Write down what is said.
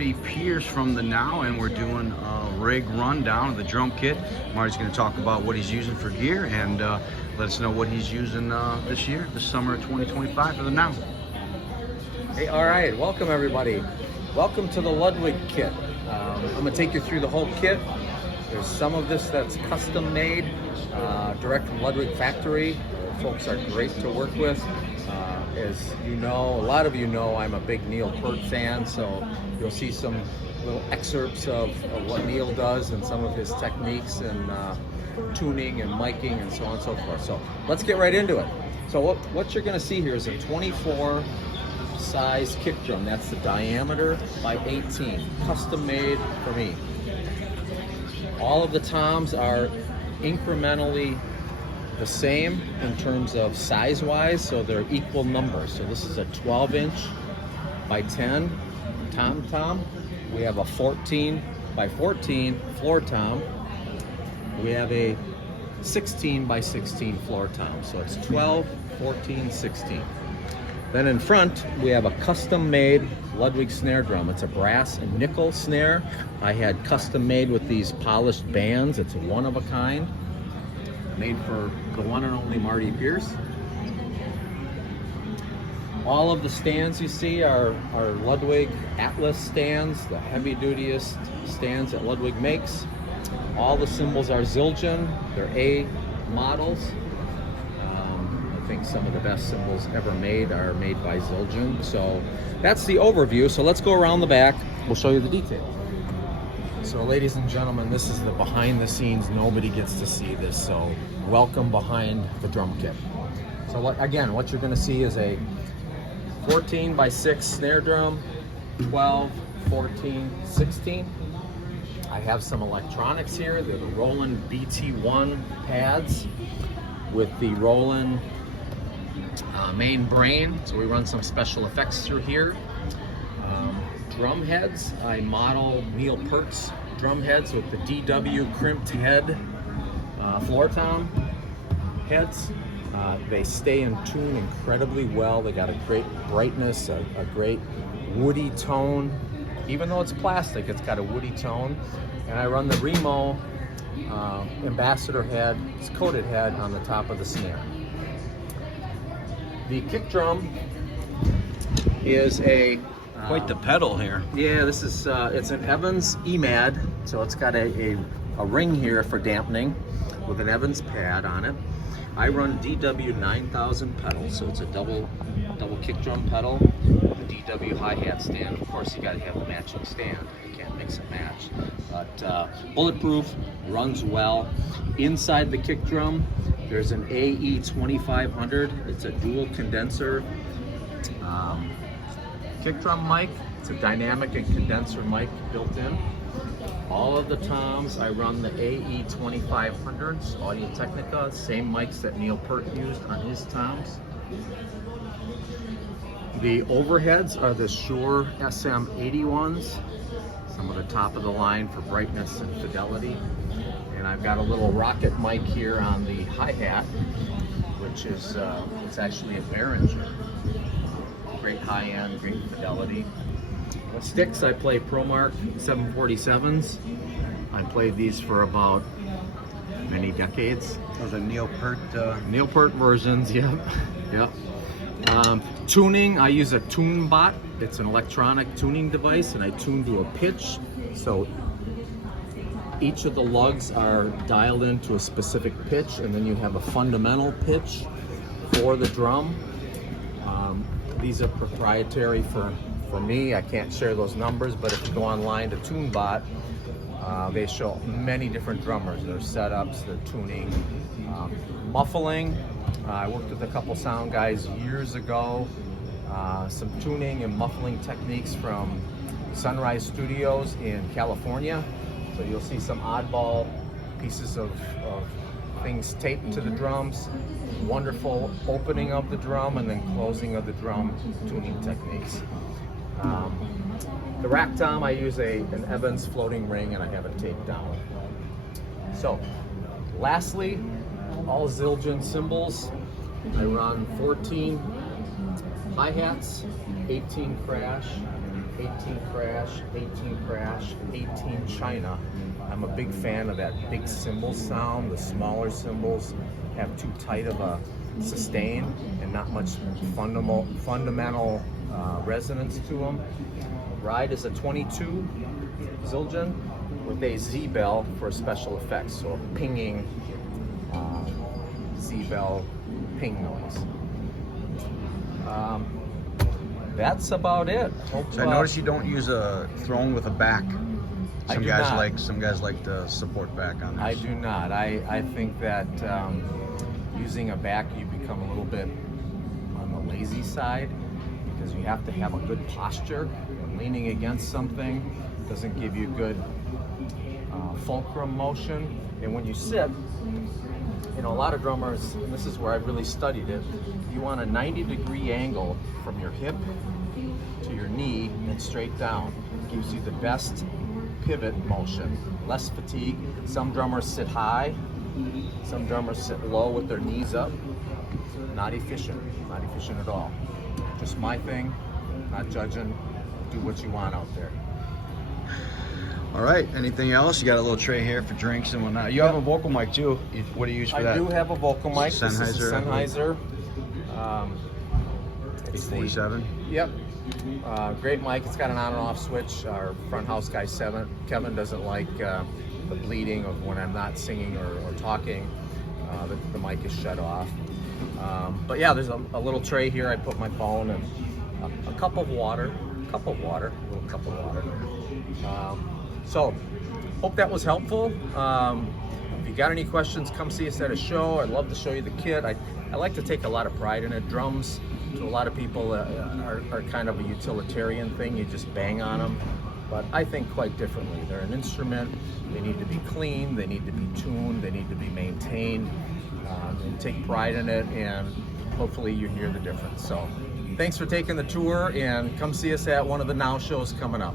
Marty Pierce from the Now, and we're doing a rig rundown of the drum kit. Marty's going to talk about what he's using for gear and let us know what he's using this summer of 2025 for the Now. Hey, all right, welcome everybody. Welcome to the Ludwig kit. I'm going to take you through the whole kit. There's some of this that's custom made, direct from Ludwig factory. Folks are great to work with. As you know, a lot of you know, I'm a big Neil Peart fan, so you'll see some little excerpts of what Neil does and some of his techniques and tuning and miking and so on and so forth. So let's get right into it. So what you're going to see here is a 24 size kick drum. That's the diameter by 18, custom made for me. All of the toms are incrementally the same in terms of size wise, so they're equal numbers. So this is a 12-inch by 10 tom. We have a 14 by 14 floor tom. We have a 16 by 16 floor tom. So it's 12, 14, 16. Then in front, we have a custom-made Ludwig snare drum. It's a brass and nickel snare. I had custom made with these polished bands. It's one of a kind, made for the one and only Marty Pierce. All of the stands you see are Ludwig Atlas stands, the heavy-dutiest stands that Ludwig makes. All the cymbals are Zildjian. They're A models. I think some of the best cymbals ever made are made by Zildjian. So that's the overview. So let's go around the back. We'll show you the detail. So ladies and gentlemen, this is the behind the scenes. Nobody gets to see this. So welcome behind the drum kit. So again, what you're going to see is a 14 by 6 snare drum, 12, 14, 16. I have some electronics here. They're the Roland BT1 pads with the Roland main brain, so we run some special effects through here. Drum heads, I model Neil Peart's drum heads with the DW crimped head floor tom heads. They stay in tune incredibly well. They got a great brightness, a great woody tone. Even though it's plastic, it's got a woody tone. And I run the Remo ambassador head, it's coated head on the top of the snare. The kick drum is a Quite the pedal here. Yeah, this is it's an Evans EMAD, so it's got a ring here for dampening with an Evans pad on it. I run DW 9000 pedals, so it's a double kick drum pedal, the DW hi-hat stand. Of course, you got to have the matching stand. You can't mix and match. But bulletproof, runs well. Inside the kick drum, there's an AE 2500. It's a dual condenser kick drum mic. It's a dynamic and condenser mic built in. All of the toms, I run the AE 2500s, Audio Technica, same mics that Neil Peart used on his toms. The overheads are the Shure SM81s, some of the top of the line for brightness and fidelity. And I've got a little rocket mic here on the hi-hat, which is it's actually a Behringer. Great high-end, great fidelity. The sticks, I play ProMark 747s. I played these for about many decades. Those are Neil Peart. Neil Peart versions, yep. Tuning, I use a TuneBot. It's an electronic tuning device, and I tune to a pitch. So each of the lugs are dialed into a specific pitch, and then you have a fundamental pitch for the drum. These are proprietary for me. I can't share those numbers, but if you go online to TuneBot, they show many different drummers, their setups, their tuning, muffling. I worked with a couple sound guys years ago. Some tuning and muffling techniques from Sunrise Studios in California. So you'll see some oddball pieces of things taped to the drums. Wonderful opening of the drum and then closing of the drum tuning techniques. The rack tom, I use an Evans floating ring, and I have it taped down. So, lastly, all Zildjian cymbals. I run 14 hi-hats, 18 crash, 18 crash, 18 crash, 18 China. I'm a big fan of that big cymbal sound. The smaller cymbals have too tight of a sustain and not much fundamental resonance to them. Ride is a 22 Zildjian with a Z-bell for special effects, so a pinging Z-bell ping noise. That's about it. So I notice you don't use a throne with a back. Some guys like the support back on this. I do not. I think that using a back, you become a little bit on the lazy side because you have to have a good posture. Leaning against something doesn't give you good fulcrum motion. And when you sit, you know, a lot of drummers, and this is where I've really studied it, you want a 90-degree angle from your hip to your knee and straight down. It gives you the best pivot motion, less fatigue. Some drummers sit high, some drummers sit low with their knees up. Not efficient at all. Just my thing, not judging. Do what you want out there. All right, anything else? You got a little tray here for drinks and whatnot. You have a vocal mic too. What do you use for that? I do have a vocal mic. This is a Sennheiser. It's 47. Yep. Great mic. It's got an on and off switch. Our front house guy, Kevin, doesn't like the bleeding of when I'm not singing or talking. The mic is shut off. But yeah, there's a little tray here. I put my phone and a cup of water. A little cup of water. So, hope that was helpful. If you got any questions, come see us at a show. I'd love to show you the kit. I like to take a lot of pride in it. Drums, to a lot of people, are kind of a utilitarian thing. You just bang on them. But I think quite differently. They're an instrument. They need to be clean. They need to be tuned. They need to be maintained. And take pride in it, and hopefully you hear the difference. So, thanks for taking the tour, and come see us at one of the Now shows coming up.